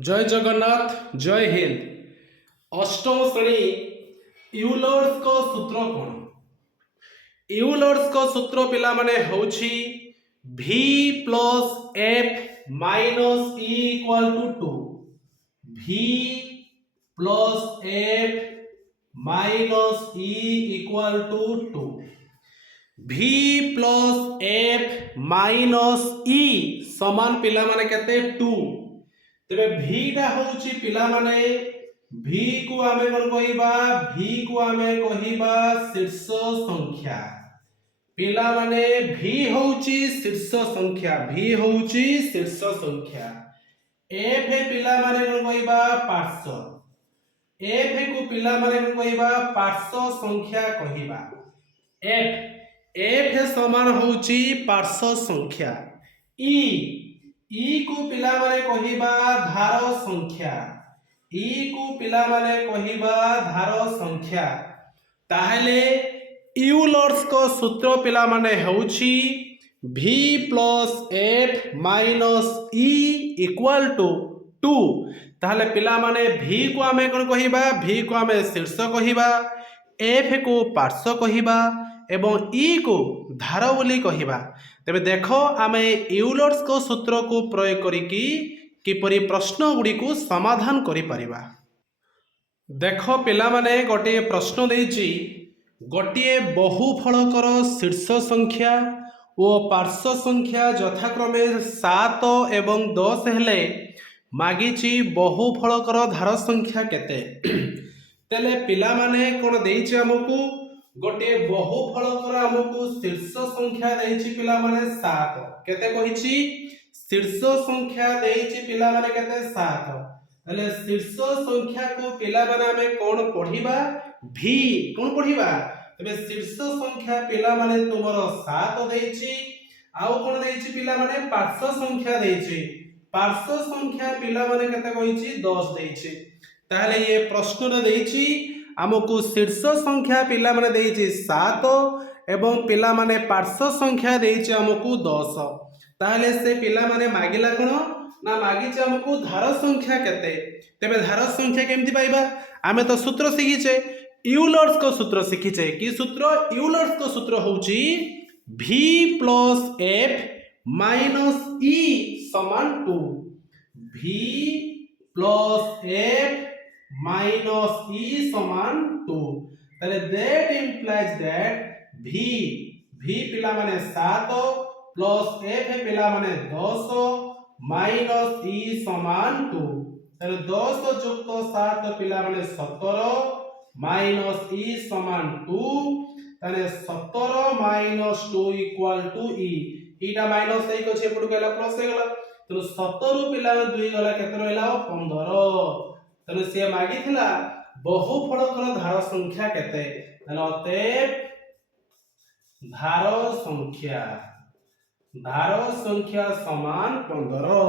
जय जगन्नाथ जय हिंद। अष्टम श्रेणी यूलर्स को सूत्र कौन? यूलर्स को सूत्र पिला माने होछि v plus F minus E equal to 2। v plus F minus E equal to 2। v plus F minus E समान पिला माने केते 2। तेरे भीटा होची पिला माने भी को आमे कोन कहिबा भी को आमे कहिबा शीर्ष संख्या। पिला माने भी होची शीर्ष संख्या, भी होची शीर्ष संख्या। एफ पिला माने कोन कहिबा पार्श्व, एफ को पिला माने कोन कहिबा पार्श्व संख्या कहिबा। एफ समान होची पार्श्व संख्या। ई को पिला माने कहिबा धार संख्या, ई को पिला माने कहिबा धार संख्या। ताहले यूलर्स को सूत्र पिला माने होछि v plus F minus E equal to 2। ताहले पिला माने v को आमे कोन कहिबा, v को आमे शीर्ष कहिबा, f को पार्श्व कहिबा एवं ई को धार बोली कहिबा। तेबे देखो आमे यूलर्स को सूत्र को प्रयोग करिकी किपरि प्रश्न गुडी को समाधान करि परिबा। देखो पिला माने गोटे प्रश्न देइछि, गोटे बहुफलकर शीर्ष संख्या और पार्श्व संख्या यथाक्रमे 7 एवं 10 हेले मागिछि बहुफलकर धार संख्या केते। तेले पिला माने कोन देइछि हमकु गोटे बहुफलकर हमकु शीर्ष संख्या देइछि पिला माने 7। केते कहिछि शीर्ष संख्या देइछि पिला माने केते 7। तले शीर्ष संख्या को पिला माने हमें कोन पढिबा v कोन पढिबा। तबे शीर्ष संख्या पिला माने तुमरो 7 देइछि, आउ कोन देइछि पिला माने पार्श्व संख्या देइछि, पार्श्व संख्या पिला माने केते कहिछि 10 देइछि। ताहले ये प्रश्न रे देइछि हमकु शीर्ष संख्या पिला माने देइछि 7 एवं पिला माने पार्श्व संख्या देइछि हमकु 10। ताहले से पिला माने मागिला कोन ना मागिछि हमकु धार संख्या केते। तेबे धार संख्या केमति पाइबा? आमे तो सूत्र सिखिछे, यूलर्स को सूत्र सिखिछे। कि सूत्र? यूलर्स को सूत्र होछि v plus F minus E समान 2। v plus F minus E समान 2। ताले दैट इंप्लाइज दैट v पिला माने 7 प्लस एफ पिला माने 10 माइनस ई समान 2। ताले 10 जुक्त 7 पिला माने 17 माइनस ई समान 2। ताले 17 माइनस 2 इक्वल टू ई। ईटा माइनस 1 अछि एपटु गेला प्लस हे गेला। तो 17 पिला 2 गला केते रहला 15। तने से मागिथिला बहुफलकर धार संख्या केते। तने अतएव धार संख्या समान 15।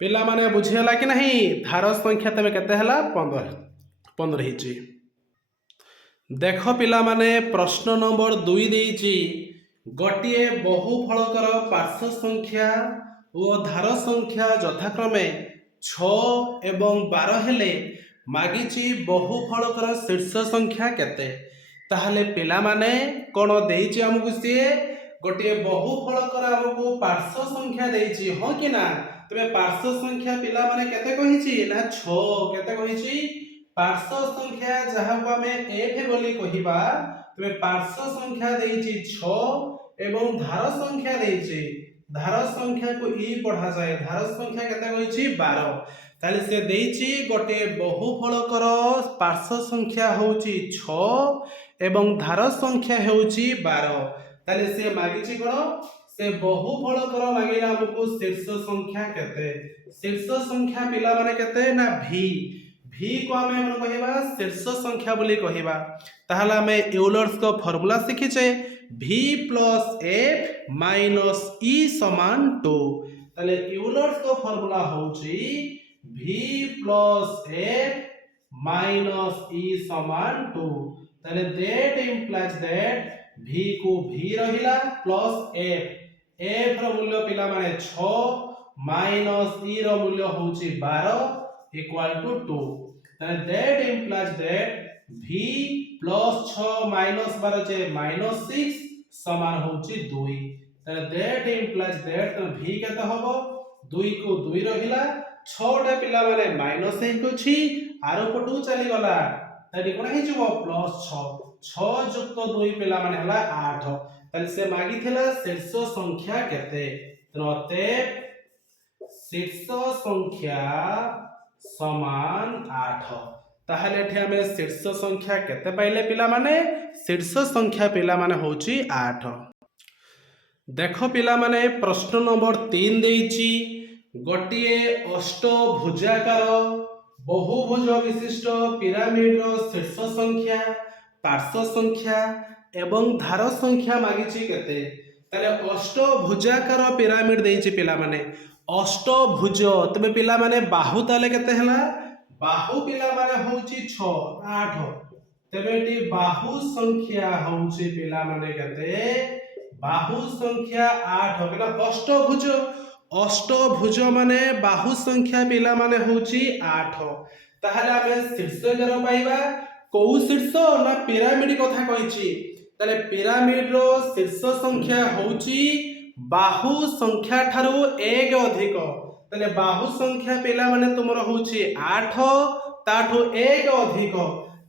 पिला माने बुझियला कि नहीं? धार संख्या तबे केते हला 15 हिची। देखो पिला माने प्रश्न नंबर 2 देइछि, गोटिए बहुफलकर पार्श्व संख्या और धार संख्या यथाक्रमे 6 एवं 12 हेले मागिछि बहुफलकर शीर्ष संख्या केते। ताहले पिला माने कोन देइछि हमकु? से गोटिए बहुफलकर हमकु पार्श्व संख्या देइछि, हो कि ना? तबे पार्श्व संख्या पिला माने केते कहिछि ना 6। केते कहिछि? पार्श्व संख्या जहाँ को हमें f बोली कहिबा। तबे पार्श्व संख्या देइछि 6 एवं धार संख्या देइछि, धार संख्या को ई पढ़ा जाए। धार संख्या केते कहिछि 12। ताले से देइछि गोटे बहुफलकर पार्श्व संख्या होउछि 6 एवं धार संख्या होउछि 12। ताले से मागिछि कोन? से बहुफलकर मागिला हमकु शीर्ष संख्या केते। शीर्ष संख्या पिला माने केते ना v को आमे मन कहिबा शीर्ष संख्या बोली कहिबा। ताहले हमें यूलर्स को फार्मूला सिखिछे v plus F minus E समान 2। ताहले यूलर्स को फार्मूला होउछि v plus F minus E समान 2। ताहले दैट इंप्लाइज दैट v को v रहिला प्लस एफ रो मूल्य पिला माने 6 माइनस ई रो मूल्य होउछि 12। equal to 2 then that implies that v plus 6 minus 12 J minus 6 समान होची 2 then that implies that v केते हबो 2 को 2 रहिला 6 टा पिला माने माइनस 1 अछि आरो पटू चली गला तडी कोन हे जबो प्लस 6 6 युक्त 2 पिला माने हला 8 ताले से मागी थिला शीर्ष संख्या केते तनते शीर्ष संख्या समान 8 ताहले एठी हमें शीर्ष संख्या केते पाइले पिला माने शीर्ष संख्या पिला माने होची 8 देखो पिला माने प्रश्न नंबर 3 देइची गोटिए अष्टभुजाकार बहुभुज विशिष्ट पिरामिड रो शीर्ष संख्या पार्श्व संख्या एवं धार संख्या मागिची केते ताले अष्टभुजाकार पिरामिड देइची पिला माने अष्टभुज तबे पिला माने बाहु ताले केते हला बाहु पिला माने होची 6 8 तबे टी बाहु संख्या होची पिला माने केते बाहु संख्या 8 केना अष्टभुज अष्टभुज माने बाहु संख्या पिला माने होची 8 ताहले आमे शीर्ष जार पाइबा को शीर्ष ना पिरामिड कथा कहिची ताले पिरामिड रो शीर्ष संख्या होची बाहु संख्या ठारो 1 अधिक ताले बाहु संख्या पिला माने तुमरो होची 8 ताठो 1 अधिक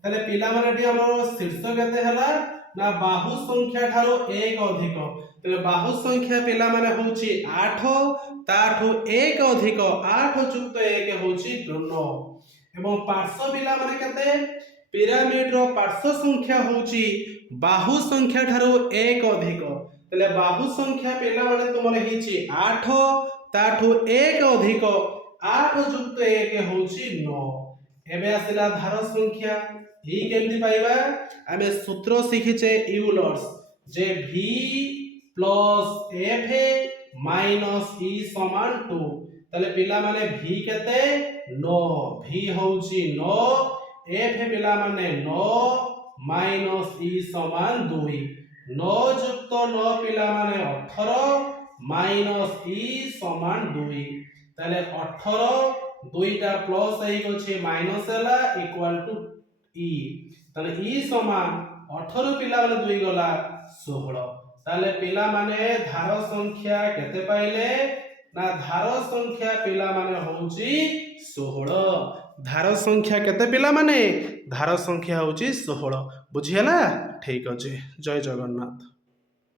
ताले पिला माने टी हमरो शीर्ष केते हला ना बाहु संख्या ठारो 1 अधिक तबे बाहु संख्या पिला माने होची 8 ताठो 1 अधिक 8 युक्त 1 होची 9 एवं पार्श्व पिला माने केते पिरामिड रो पार्श्व संख्या होची बाहु संख्या ठारो 1 अधिक तले बाहु संख्या पिला माने तुमरे हिची 8 ताठो 1 अधिक 8 युक्त 1 होची 9 एबे आसिला धार संख्या ही केमति पाइबा आमे सूत्र सिखिचे यूलर्स जे v plus f minus e समान 2 तले पिला माने v केते 9 v होची 9 f पिला माने 9 माइनस e समान 2 9 युक्त 9 पिला माने 18 माइनस e समान 2 तले 18 दुईटा प्लस आई गछि माइनस हला इक्वल टू e तले e समान 18 पिला माने 2 गला 16 ताले पिला माने धार संख्या केते पाइले ना धार संख्या पिला माने होची 16 धार संख्या केते पिला माने धार संख्या होची 16 बुझियला ठीक अछि जय जगन्नाथ।